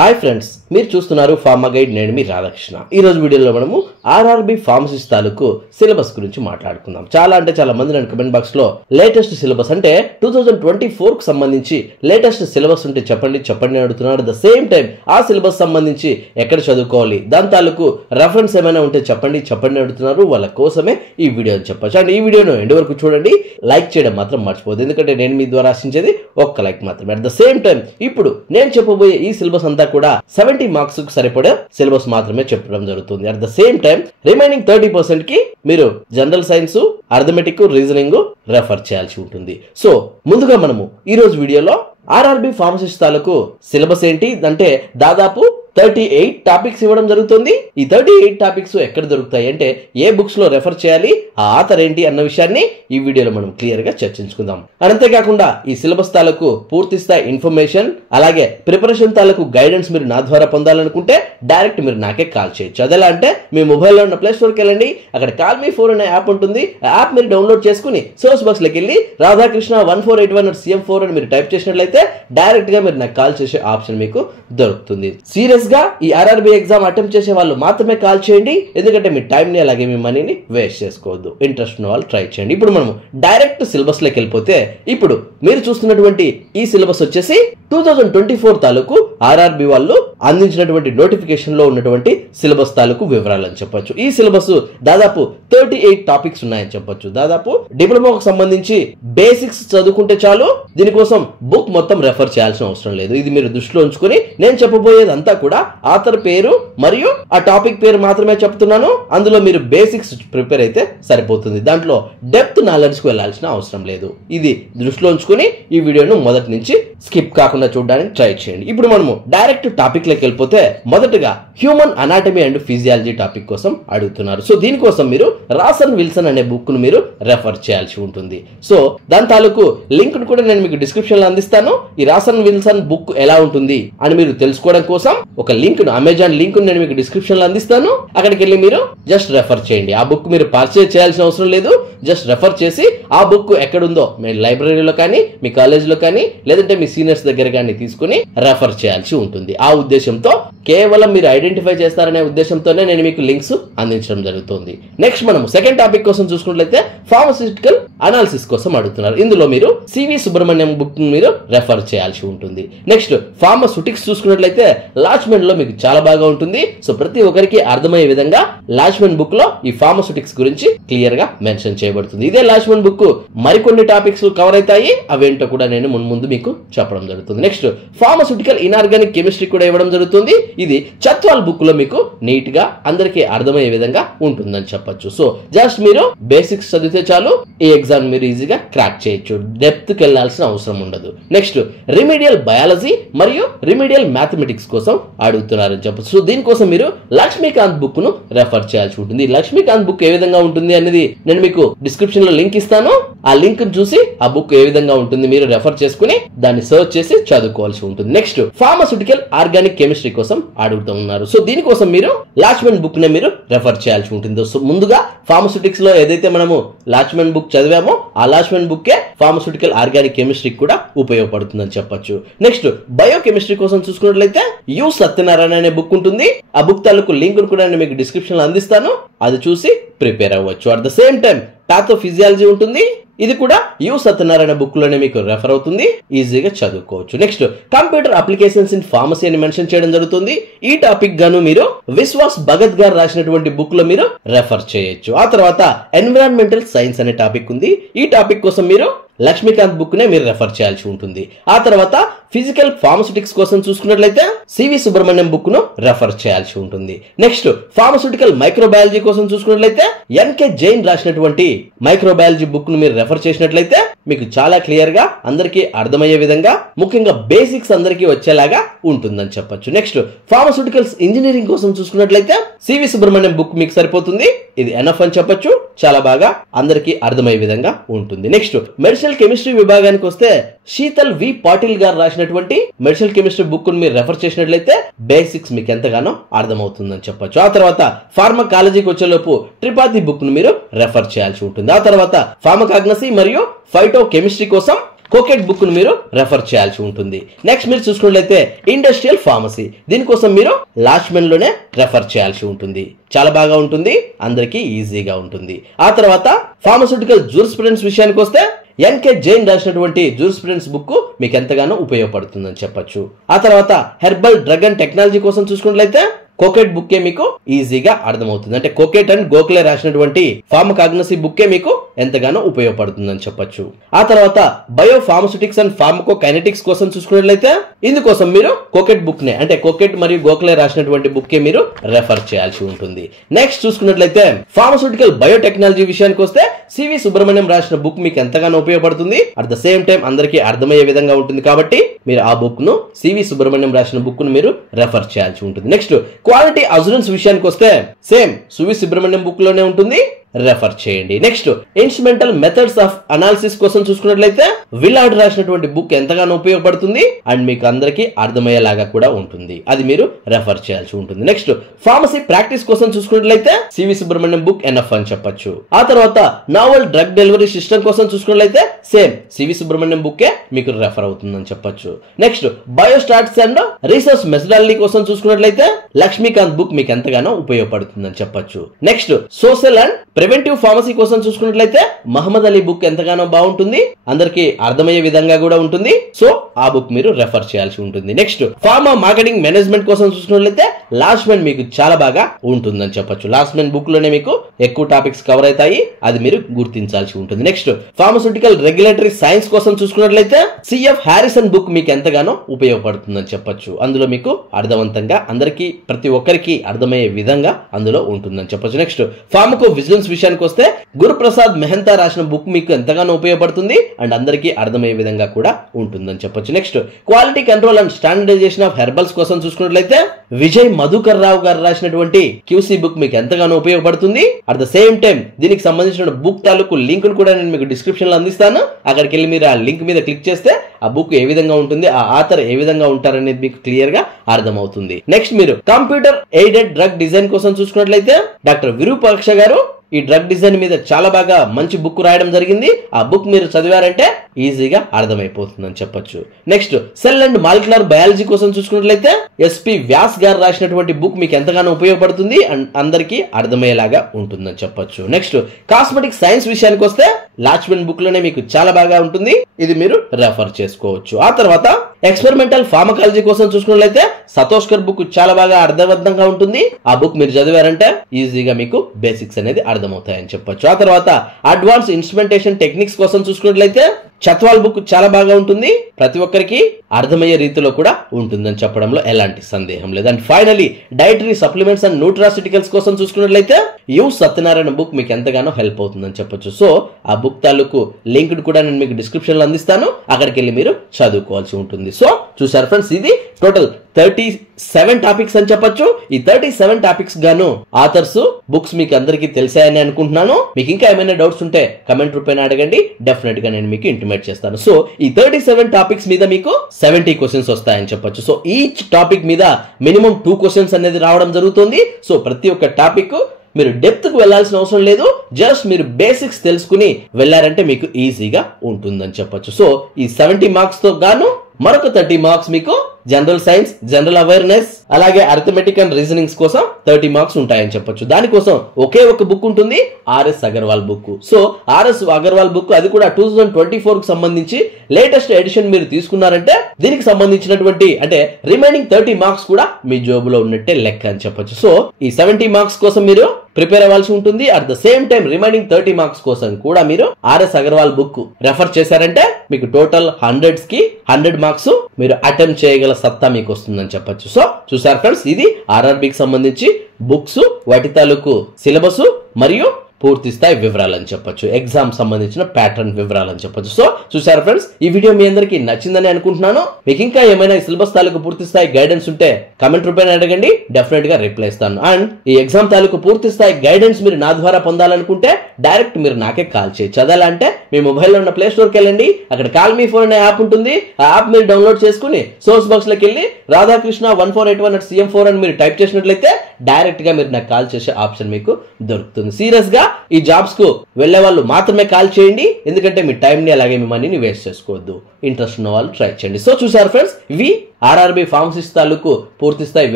Hi friends, మీరు చూస్తున్నారు pharma guide. నేను మీ రాధాకృష్ణ. ఈ రోజు వీడియోలో మనము ఆర్ఆర్బి ఫార్మసిస్ట్ తాలూకు సిలబస్ గురించి మాట్లాడుకుందాం. చాలా మంది నన్ను కమెంట్ బాక్స్ లో లేటెస్ట్ సిలబస్ అంటే 2024 కు సంబంధించి లేటెస్ట్ సిలబస్ ఉంటే చెప్పండి అడుగుతున్నారు. ద సేమ్ టైం ఆ సిలబస్ సంబంధించి ఎక్కడ చదువుకోవాలి, దాని తాలూకు రెఫరెన్స్ ఏమైనా ఉంటే చెప్పండి అడుగుతున్నారు. వాళ్ళ కోసమే ఈ వీడియో అని చెప్పొచ్చు. అండ్ ఈ వీడియోను ఎండ్ వరకు చూడండి. లైక్ చేయడం మాత్రం మర్చిపోదు, ఎందుకంటే నేను మీ ద్వారా ఆశించేది ఒక్క లైక్ మాత్రమే. అట్ ద సేమ్ టైం ఇప్పుడు నేను చెప్పబోయే ఈ సిలబస్ అంతా కూడా 70 మార్క్స్ కు సరిపడే సిలబస్ మాత్రమే చెప్పడం జరుగుతుంది. At the same time remaining 30% కి మీరు general science, arithmetic, reasoning refer చేయాల్సి ఉంటుంది. సో ముందుగా మనము ఈ రోజు వీడియోలో ఆర్ఆర్బి ఫార్మసిస్ట్ తాలూకు సిలబస్ ఏంటి అంటే దాదాపు 38 టాపిక్స్ ఇవ్వడం జరుగుతుంది. ఈ 38 టాపిక్స్ ఎక్కడ దొరుకుతాయి అంటే ఏ బుక్స్ లో రెఫర్ చేయాలి, ఆ ఆథర్ ఏంటి అన్న విషయాన్ని ఈ వీడియోలో మనం క్లియర్ గా చర్చించుకుందాం. అంతేకాకుండా ఈ సిలబస్ తాలూకు పూర్తి స్థాయి ఇన్ఫర్మేషన్, అలాగే ప్రిపరేషన్ తాలూకు గైడెన్స్ మీరు నా ద్వారా పొందాలనుకుంటే డైరెక్ట్ మీరు నాకే కాల్ చేయొచ్చు. అదెలా అంటే మీ మొబైల్లో ఉన్న ప్లే స్టోర్కి వెళ్ళండి, అక్కడ కాల్ మీ ఫోన్ అనే యాప్ ఉంటుంది. ఆ యాప్ మీరు డౌన్లోడ్ చేసుకుని సోర్స్ బాక్స్ లోకి వెళ్ళి రాధాకృష్ణ 1481CM4 అని మీరు టైప్ చేసినట్లయితే డైరెక్ట్ గా మీరు నాకు కాల్ చేసే ఆప్షన్ మీకు దొరుకుతుంది. సీరియస్ గా ఈ ఆర్ఆర్బి ఎగ్జామ్ అటెంప్ట్ చేసే వాళ్ళు మాత్రమే కాల్ చేయండి, ఎందుకంటే మీ టైం ని అలాగే మీ మనీని వేస్ట్ చేసుకోవద్దు. ఇంట్రెస్ట్ ఉన్న వాళ్ళు ట్రై చేయండి. ఇప్పుడు మనం డైరెక్ట్ సిలబస్ లోకి వెళ్ళిపోతే ఇప్పుడు మీరు చూస్తున్నటువంటి ఈ సిలబస్ వచ్చేసి 2024 తాలూకు ఆర్ఆర్బి వాళ్ళు అందించినటువంటి నోటిఫికేషన్ లో ఉన్నటువంటి సిలబస్ తాలూకు వివరాలు అని చెప్పొచ్చు. ఈ సిలబస్ దాదాపు 38 టాపిక్స్ ఉన్నాయని చెప్పొచ్చు. దాదాపు డిప్లొమాకు సంబంధించి బేసిక్స్ చదువుకుంటే చాలు, దీనికోసం బుక్ మొత్తం రెఫర్ చేయాల్సిన అవసరం లేదు. ఇది మీరు దృష్టిలో ఉంచుకుని నేను చెప్పబోయేది అంతా కూడా ఆథర్ పేరు మరియు ఆ టాపిక్ పేరు మాత్రమే చెప్తున్నాను. అందులో మీరు బేసిక్స్ ప్రిపేర్ అయితే సరిపోతుంది. దాంట్లో డెప్త్ నాలెడ్జ్ కు వెళ్లాల్సిన అవసరం లేదు. ఇది దృష్టిలో ఉంచుకుని ఈ వీడియోను మొదటి నుంచి స్కిప్ కాకుండా చూడడానికి ట్రై చేయండి. ఇప్పుడు మనము డైరెక్ట్ టాపిక్ లోకి వెళ్ళిపోతే మొదటగా human anatomy and physiology topic కోసం అడుగుతున్నారు. సో దీనికోసం మీరు రాసన్ విల్సన్ అనే బుక్ ను మీరు రెఫర్ చేయాల్సి ఉంటుంది. సో దాని తాలూకు లింక్ ను కూడా నేను మీకు డిస్క్రిప్షన్ లో అందిస్తాను. ఈ రాసన్ విల్సన్ బుక్ ఎలా ఉంటుంది అని మీరు తెలుసుకోవడం కోసం ఒక లింక్ ను, అమెజాన్ లింక్ ను నేను మీకు డిస్క్రిప్షన్ లో అందిస్తాను. అక్కడికి వెళ్ళి మీరు జస్ట్ రెఫర్ చేయండి. ఆ బుక్ మీరు పర్చేజ్ చేయాల్సిన అవసరం లేదు. జస్ట్ రెఫర్ చేసి ఆ బుక్ ఎక్కడుందో మీ లైబ్రరీలో కానీ, మీ కాలేజ్ లో కానీ, లేదంటే మీ సీనియర్స్ దగ్గర కానీ తీసుకుని రెఫర్ చేయాల్సి ఉంటుంది. ఆ ఉద్దేశంతో కేవలం మీరు ఐడెంటిఫై చేస్తారనే ఉద్దేశంతోనే నేను మీకు లింక్స్ అందించడం జరుగుతుంది. నెక్స్ట్ మనం సెకండ్ టాపిక్ కోసం చూసుకున్నట్లయితే ఫార్మస్యూటికల్ అనాలిసిస్ కోసం అడుగుతున్నారు. ఇందులో మీరు సివి సుబ్రహ్మణ్యం బుక్ మీరు రెఫర్ చేయాల్సి ఉంటుంది. నెక్స్ట్ ఫార్మస్యూటిక్స్ చూసుకున్నట్లయితే లాచ్మెన్ లో మీకు చాలా బాగా ఉంటుంది. సో ప్రతి ఒక్కరికి అర్థమయ్యే విధంగా లాచ్మెన్ బుక్ లో ఈ ఫార్మస్యూటిక్స్ గురించి క్లియర్ గా మెన్షన్ చేయబడుతుంది. ఇదే లాచ్మెన్ బుక్ మరికొన్ని టాపిక్స్ కవర్ అవుతాయి. అవేంటో కూడా నేను ముందు మీకు చెప్పడం జరుగుతుంది. నెక్స్ట్ ఫార్మస్యూటికల్ ఇన్ఆర్గానిక్ కెమిస్ట్రీ కూడా ఇవ్వడం జరుగుతుంది. ఇది చత్వాల్ బుక్ లో మీకు నీట్ గా అందరికీ అర్థమయ్యే విధంగా ఉంటుందని చెప్పొచ్చు. సో జస్ట్ మీరు బేసిక్స్ చదివితే చాలు, ఈ ఎగ్జామ్ మీరు ఈజీగా క్రాక్ చేయొచ్చు. డెప్త్ కి వెళ్లాల్సిన అవసరం ఉండదు. నెక్స్ట్ రిమీడియల్ బయాలజీ మరియు రిమీడియల్ మ్యాథమెటిక్స్ కోసం అడుగుతున్నారని చెప్పొచ్చు. సో దీనికోసం మీరు లక్ష్మీకాంత్ బుక్ ను రెఫర్ చేయాల్సి ఉంటుంది. లక్ష్మీకాంత్ బుక్ ఏ విధంగా ఉంటుంది అనేది నేను మీకు డిస్క్రిప్షన్ లో లింక్ ఇస్తాను. ఆ లింక్ చూసి ఆ బుక్ ఏ విధంగా ఉంటుంది మీరు రెఫర్ చేసుకుని దాన్ని సర్చ్ చేసి చదువుకోవాల్సి ఉంటుంది. నెక్స్ట్ ఫార్మస్యూటికల్ ఆర్గానిక్ కెమిస్ట్రీ కోసం అడుగుతూ ఉన్నారు. సో దీనికోసం మీరు లాచ్మెన్ బుక్ నే మీరు రెఫర్ చేయాల్సి ఉంటుంది. సో ముందుగా ఫార్మస్యూటిక్స్ లో ఏదైతే మనము లాచ్మెన్ బుక్ చదివామో ఆ లాచ్మెన్ బుక్ ఫార్మస్యూటికల్ ఆర్గానిక్ కెమిస్ట్రీ కూడా ఉపయోగపడుతుందని చెప్పొచ్చు. నెక్స్ట్ బయోకెమిస్ట్రీ కోసం చూసుకున్నట్లయితే యు సత్యనారాయణ అనే బుక్ ఉంటుంది. ఆ బుక్ తాలూకు లింక్ కూడా నేను మీకు డిస్క్రిప్షన్ లో అందిస్తాను. అది చూసి ప్రిపేర్ అవ్వచ్చు. At the same time pathophysiology ఉంటుంది. ఇది కూడా యు సత్యనారాయణ బుక్ లోనే మీకు రెఫర్ అవుతుంది. ఈజీగా చదువుకోవచ్చు. Next computer applications in pharmacy అని మెన్షన్ చేయడం జరుగుతుంది. ఈ టాపిక్ గాను మీరు విశ్వాస్ భగత్ గారు రాసినటువంటి బుక్ లో మీరు రెఫర్ చేయొచ్చు. ఆ తర్వాత ఎన్విరాన్మెంటల్ సైన్స్ అనే టాపిక్ ఉంది. ఈ టాపిక్ కోసం మీరు లక్ష్మీకాంత్ బుక్ నే మీరు రెఫర్ చేయాల్సి ఉంటుంది. ఆ తర్వాత ఫిజికల్ ఫార్మస్యూటిక్స్ కోసం చూసుకున్నట్లయితే సివి సుబ్రహ్మణ్యం బుక్ ను రెఫర్ చేయాల్సి ఉంటుంది. నెక్స్ట్ ఫార్మస్యూటికల్ మైక్రోబయాలజీ కోసం చూసుకున్నట్లయితే ఎన్కే జైన్ రాసినటువంటి మైక్రోబయాలజీ బుక్ ను మీరు రెఫర్ చేసినట్లయితే మీకు చాలా క్లియర్ గా అందరికీ అర్థమయ్యే విధంగా, ముఖ్యంగా బేసిక్స్ అందరికీ వచ్చేలాగా ఉంటుందని చెప్పొచ్చు. నెక్స్ట్ ఫార్మస్యూటికల్స్ ఇంజనీరింగ్ కోసం చూసుకున్నట్లయితే సివి సుబ్రహ్మణ్యం బుక్ మీకు సరిపోతుంది. ఇది ఎనఫ్ అని చెప్పొచ్చు. చాలా బాగా అందరికీ అర్థమయ్యే విధంగా ఉంటుంది. నెక్స్ట్ మెడిసినల్ కెమిస్ట్రీ విభాగానికి వస్తే శీతల్ వి పాటిల్ గారు రాసినటువంటి మెడిసినల్ కెమిస్ట్రీ బుక్ ను మీరు రెఫర్ చేసినట్లయితే బేసిక్స్ మీకు ఎంతగానో అర్థమవుతుందని చెప్పొచ్చు. ఆ తర్వాత ఫార్మకాలజీకి వచ్చేలోపు త్రిపాఠి బుక్ ను మీరు రెఫర్ చేయాల్సి ఉంటుంది. ఆ తర్వాత ఫార్మకాగ్నసీ మరియు ఫైటో కెమిస్ట్రీ కోసం కోకెట్ బుక్ ను మీరు రెఫర్ చేయాల్సి ఉంటుంది. నెక్స్ట్ మీరు చూసుకున్నట్లయితే ఇండస్ట్రియల్ ఫార్మసీ, దీనికోసం మీరు లాస్ట్మెన్ లోనే రెఫర్ చేయాల్సి ఉంటుంది. చాలా బాగా ఉంటుంది, అందరికీ ఈజీగా ఉంటుంది. ఆ తర్వాత ఫార్మస్యూటికల్ జూరిస్ప్రుడెన్స్ విషయానికి వస్తే ఎన్కే జైన్ రాసినటువంటి జూరిస్ప్రుడెన్స్ బుక్ మీకు ఎంతగానో ఉపయోగపడుతుందని చెప్పొచ్చు. ఆ తర్వాత హెర్బల్ డ్రగ్ అండ్ టెక్నాలజీ కోసం చూసుకున్నట్లయితే కోకెట్ బుక్కే మీకు ఈజీగా అర్థమవుతుంది. అంటే కోకెట్ అండ్ గోఖలే రాసినటువంటి ఫార్మకాగ్నసీ బుక్కే మీకు ఎంతగానో ఉపయోగపడుతుందని చెప్పొచ్చు. ఆ తర్వాత బయో ఫార్మస్యూటిక్స్ అండ్ ఫార్మకోకైనెటిక్స్ కోసం చూసుకున్నట్లయితే ఇందుకోసం మీరు కోకెట్ బుక్ నే అంటే కోకెట్ మరియు గోఖలే రాసినటువంటి బుక్కే మీరు రెఫర్ చేయాల్సి ఉంటుంది. నెక్స్ట్ చూసుకున్నట్లయితే ఫార్మస్యూటికల్ బయోటెక్నాలజీ విషయానికి వస్తే సివి సుబ్రహ్మణ్యం రాసిన బుక్ మీకు ఎంతగానో ఉపయోగపడుతుంది. అట్ ద సేమ్ టైం అందరికీ అర్థమయ్యే విధంగా ఉంటుంది కాబట్టి మీరు ఆ బుక్ ను సివి సుబ్రహ్మణ్యం రాసిన బుక్ ను మీరు రెఫర్ చేయాల్సి ఉంటుంది. నెక్స్ట్ క్వాలిటీ అష్యూరెన్స్ విషయానికి వస్తే సేమ్ సివి సుబ్రహ్మణ్యం బుక్ లోనే ఉంటుంది, రెఫర్ చేయండి. Next instrumental methods of analysis కోసం చూసుకున్నట్లయితే విలార్డ్ రాసినటువంటి బుక్ ఎంతగానో ఉపయోగపడుతుంది అండ్ మీకు అందరికీ అర్థమయ్యేలాగా కూడా ఉంటుంది, అది మీరు రెఫర్ చేయాల్సి ఉంటుంది. నెక్స్ట్ ఫార్మసీ ప్రాక్టీస్ కోసం చూసుకున్నట్లయితే సివి సుబ్రహ్మణ్యం బుక్ ఎన్ఎఫ్ అని చెప్పొచ్చు. ఆ తర్వాత నావల్ డ్రగ్ డెలివరీ సిస్టమ్ కోసం చూసుకున్నట్లయితే సేమ్ సివి సుబ్రహ్మణ్యం బుక్కే మీకు రెఫర్ అవుతుందని చెప్పొచ్చు. నెక్స్ట్ బయోస్టాట్స్ అండ్ రీసెర్చ్ మెథడాలజీ కోసం చూసుకున్నట్లయితే లక్ష్మీకాంత్ బుక్ మీకు ఎంతగానో ఉపయోగపడుతుందని చెప్పొచ్చు. Next social and preventive pharmacy కోసం చూసుకున్నట్లయితే మహమ్మద్ అలీ బుక్ ఎంతగానో బాగుంటుంది, అందరికి అర్థమయ్యే విధంగా కూడా ఉంటుంది. సో ఆ బుక్ మీరు రెఫర్ చేయాల్సి ఉంటుంది. నెక్స్ట్ ఫార్మా మార్కెటింగ్ మేనేజ్మెంట్ కోసం చూసుకున్నట్లయితే లాస్ట్మెన్ మీకు చాలా బాగా ఉంటుందని చెప్పొచ్చు. లాస్ట్మెన్ బుక్ లోనే మీకు ఎక్కువ టాపిక్స్ కవర్ అవుతాయి, అది మీరు గుర్తించాల్సి ఉంటుంది. నెక్స్ట్ ఫార్మస్యూటికల్ రెగ్యులేటరీ సైన్స్ కోసం చూసుకున్నట్లయితే సిఎఫ్ హారిసన్ బుక్ మీకు ఎంతగానో ఉపయోగపడుతుందని చెప్పొచ్చు. అందులో మీకు అర్థవంతంగా అందరికి ప్రతి ఒక్కరికి అర్థమయ్యే విధంగా అందులో ఉంటుందని చెప్పొచ్చు. నెక్స్ట్ ఫార్మకో విజిలెన్స్ విషయానికి వస్తే గురుప్రసాద్ మెహంతా రాసిన బుక్ మీకు ఎంతగానో ఉపయోగపడుతుంది అండ్ అందరికీ అర్థమయ్యే విధంగా కూడా ఉంటుందని చెప్పొచ్చు. Next quality control and standardisation of herbals కోసం చూసుకున్నట్లయితే విజయ్ మధుకర్ రావు గారు రాసినటువంటి క్యూసీ బుక్ మీకు ఎంతగానో ఉపయోగపడుతుంది. అట్ ద సేమ్ టైం దీనికి సంబంధించిన బుక్ తాలూకు లింక్ కూడా నేను మీకు డిస్క్రిప్షన్ లో అందిస్తాను. అక్కడికి వెళ్ళి మీరు ఆ లింక్ మీద క్లిక్ చేస్తే ఆ బుక్ ఏ విధంగా ఉంటుంది, ఆ ఆథర్ ఏ విధంగా ఉంటారనేది మీకు క్లియర్ గా అర్థమవుతుంది. నెక్స్ట్ మీరు కంప్యూటర్ ఎయిడెడ్ డ్రగ్ డిజైన్ కోసం చూసుకున్నట్లయితే డాక్టర్ విరూపాక్ష గారు ఈ డ్రగ్ డిజైన్ మీద చాలా బాగా మంచి బుక్ రాయడం జరిగింది. ఆ బుక్ మీరు చదివారంటే ఈజీగా అర్థమైపోతుందని చెప్పొచ్చు. Next cell and molecular biology కోసం చూసుకున్నట్లయితే ఎస్పి వ్యాస్ గారు రాసినటువంటి బుక్ మీకు ఎంతగానో ఉపయోగపడుతుంది అండ్ అందరికీ అర్థమయ్యేలాగా ఉంటుందని చెప్పొచ్చు. నెక్స్ట్ కాస్మెటిక్ సైన్స్ విషయానికి వస్తే లాచ్మెన్ బుక్ లోనే మీకు చాలా బాగా ఉంటుంది, ఇది మీరు రెఫర్ చేసుకోవచ్చు. ఆ తర్వాత ఎక్స్పెరిమెంటల్ ఫార్మకాలజీ కోసం చూసుకున్నట్లయితే సతోష్కర్ బుక్ చాలా బాగా అర్థవంతంగా ఉంటుంది. ఆ బుక్ మీరు చదివారంటే ఈజీగా మీకు బేసిక్స్ అనేది అర్థమవుతాయని చెప్పొచ్చు. ఆ తర్వాత అడ్వాన్స్ ఇన్స్ట్రుమెంటేషన్ టెక్నిక్స్ కోసం చూసుకున్నట్లయితే చత్వాల్ బుక్ చాలా బాగా ఉంటుంది, ప్రతి ఒక్కరికి అర్థమయ్యే రీతిలో కూడా ఉంటుందని చెప్పడంలో ఎలాంటి సందేహం లేదు. And finally dietary supplements and nutraceuticals కోసం చూసుకున్నట్లయితే యు సత్యనారాయణ బుక్ మీకు ఎంతగానో హెల్ప్ అవుతుందని చెప్పొచ్చు. సో ఆ బుక్ తాలూకు లింక్ కూడా నేను మీకు డిస్క్రిప్షన్ లో అందిస్తాను, అక్కడికి వెళ్ళి మీరు చదువుకోవాల్సి ఉంటుంది. సో చూసారు ఫ్రెండ్స్, ఇది టోటల్ 37 టాపిక్స్ అని చెప్పొచ్చు. ఈ 37 టాపిక్స్ గాను ఆథర్స్ బుక్స్ మీకు అందరికీ తెలిసాయని అనుకుంటున్నాను. మీకు ఇంకా ఏమైనా డౌట్స్ ఉంటే కమెంట్ రూపేణ అడగండి, డెఫినెట్ గా నేను మీకు ఇంటిమేట్ చేస్తాను. సో ఈ 37 టాపిక్స్ మీద మీకు 70 క్వశ్చన్స్ వస్తాయని చెప్పొచ్చు. సో ఈచ్ టాపిక్ మీద మినిమం 2 క్వశ్చన్స్ అనేది రావడం జరుగుతుంది. సో ప్రతి ఒక్క టాపిక్ మీరు డెప్త్ కు వెళ్లాల్సిన అవసరం లేదు, జస్ట్ మీరు బేసిక్స్ తెలుసుకుని వెళ్ళారంటే మీకు ఈజీగా ఉంటుందని చెప్పొచ్చు. సో ఈ 70 మార్క్స్ తో గాను మరొక 30 మార్క్స్ మీకు జనరల్ సైన్స్, జనరల్ అవేర్నెస్, అలాగే అర్థమెటిక్ అండ్ రీజనింగ్స్ కోసం 30 మార్క్స్ ఉంటాయని చెప్పొచ్చు. దానికోసం ఒకే ఒక బుక్ ఉంటుంది, RS Agarwal book. So RS Agarwal book అది కూడా 2024 కు సంబంధించి లేటెస్ట్ ఎడిషన్ మీరు తీసుకున్నారంటే దీనికి సంబంధించినటువంటి అంటే రిమైనింగ్ 30 మార్క్స్ కూడా మీ జోబులో ఉన్నట్టే లెక్క అని చెప్పొచ్చు. సో ఈ 70 మార్క్స్ కోసం మీరు ప్రిపేర్ అవ్వాల్సి ఉంటుంది. At the same time remaining 30 marks కోసం కూడా మీరు ఆర్ఎస్ అగర్వాల్ బుక్ రెఫర్ చేశారంటే మీకు టోటల్ 100s కి 100 మార్క్స్ మీరు అటెంప్ట్ చేయగల సత్తా మీకు వస్తుందని చెప్పొచ్చు. సో చూసారు ఫ్రెండ్స్, ఇది ఆర్ఆర్బికి సంబంధించి బుక్స్, వాటి తాలూకు సిలబస్ మరియు పూర్తి స్థాయి వివరాలు అని చెప్పొచ్చు, ఎగ్జామ్ సంబంధించిన ప్యాటర్న్ వివరాలు అని చెప్పొచ్చు. సో చూసారు ఫ్రెండ్స్, ఈ వీడియో మీ అందరికీ నచ్చిందని అనుకుంటున్నాను. మీకు ఇంకా ఏమైనా సిలబస్ తాలూకు పూర్తి స్థాయి గైడెన్స్ ఉంటే కమెంట్ రూపేణ అడగండి, డెఫినెట్ గా రిప్లై ఇస్తాను. అండ్ ఈ ఎగ్జామ్ తాలూకు పూర్తి స్థాయి గైడెన్స్ మీరు నా ద్వారా పొందాలనుకుంటే డైరెక్ట్ మీరు నాకే కాల్ చేయొచ్చు. చదవాలంటే మీ మొబైల్లో ఉన్న ప్లే స్టోర్కి వెళ్ళండి, అక్కడ కాల్ మీ ఫోన్ అనే యాప్ ఉంటుంది. ఆ యాప్ మీరు డౌన్లోడ్ చేసుకుని సోర్స్ బాక్స్ లోకి వెళ్ళి రాధాకృష్ణ 1481@cm4 అని మీరు టైప్ చేసినట్లయితే డైరెక్ట్ గా మీరు నాకు కాల్ చేసే ఆప్షన్ మీకు దొరుకుతుంది. సీరియస్ గా ఈ జాబ్స్ కు వెళ్లే వాళ్ళు మాత్రమే కాల్ చేయండి, ఎందుకంటే మీ టైం ని అలాగే మీ మనీని వేస్ట్ చేసుకోవద్దు. ఇంట్రెస్ట్ ఉన్న వాళ్ళు ట్రై చేయండి. సో చూసారు ఫ్రెండ్స్, ఇవి ఆర్ఆర్బి ఫార్మసిస్ట్ తాలూకు పూర్తి స్థాయి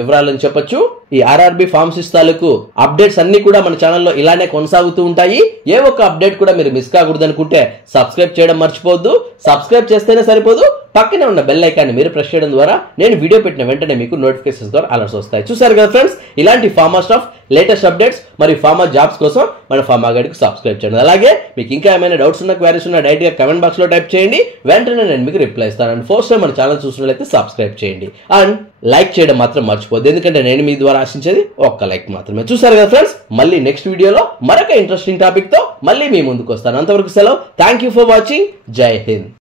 వివరాలని చెప్పొచ్చు. ఈ ఆర్ఆర్బి ఫార్మసిస్ట్ తాలూకు అప్డేట్స్ అన్ని కూడా మన ఛానల్లో ఇలానే కొనసాగుతూ ఉంటాయి. ఏ ఒక్క అప్డేట్ కూడా మీరు మిస్ కాకూడదు అనుకుంటే సబ్స్క్రైబ్ చేయడం మర్చిపోవద్దు. సబ్స్క్రైబ్ చేస్తేనే సరిపోదు, పక్కనే ఉన్న బెల్ ఐకాన్ని మీరు ప్రెస్ చేయడం ద్వారా నేను వీడియో పెట్టిన వెంటనే మీకు నోటిఫికేషన్స్ ద్వారా అలర్ట్స్ వస్తాయి. చూసారు కదా ఫ్రెండ్స్, ఇలాంటి ఫార్మా స్టాఫ్ లేటెస్ట్ అప్డేట్స్ మరియు ఫార్మా జాబ్స్ కోసం మన ఫార్మా గైడ్కి సబ్స్క్రైబ్ చేయండి. అలాగే మీకు ఇంకా ఏమైనా డౌట్స్ ఉన్న, క్వారీస్ ఉన్న డైరెక్ట్ గా కమెంట్ బాక్స్ లో టైప్ చేయండి, వెంటనే నేను మీకు రిప్లై ఇస్తాను. అండ్ ఫస్ట్ టైం మన ఛానల్ చూసినట్లయితే సబ్స్క్రైబ్ చేయండి అండ్ లైక్ చేయడం మాత్రం మర్చిపోద్దు, ఎందుకంటే నేను మీ ద్వారా ఆశించేది ఒక్క లైక్ మాత్రమే. చూసారు కదా ఫ్రెండ్స్, మళ్ళీ నెక్స్ట్ వీడియోలో మరొక ఇంట్రెస్టింగ్ టాపిక్ తో మళ్ళీ మీ ముందుకు వస్తాను. అంతవరకు సెలవు. Thank you for watching. జై హింద్.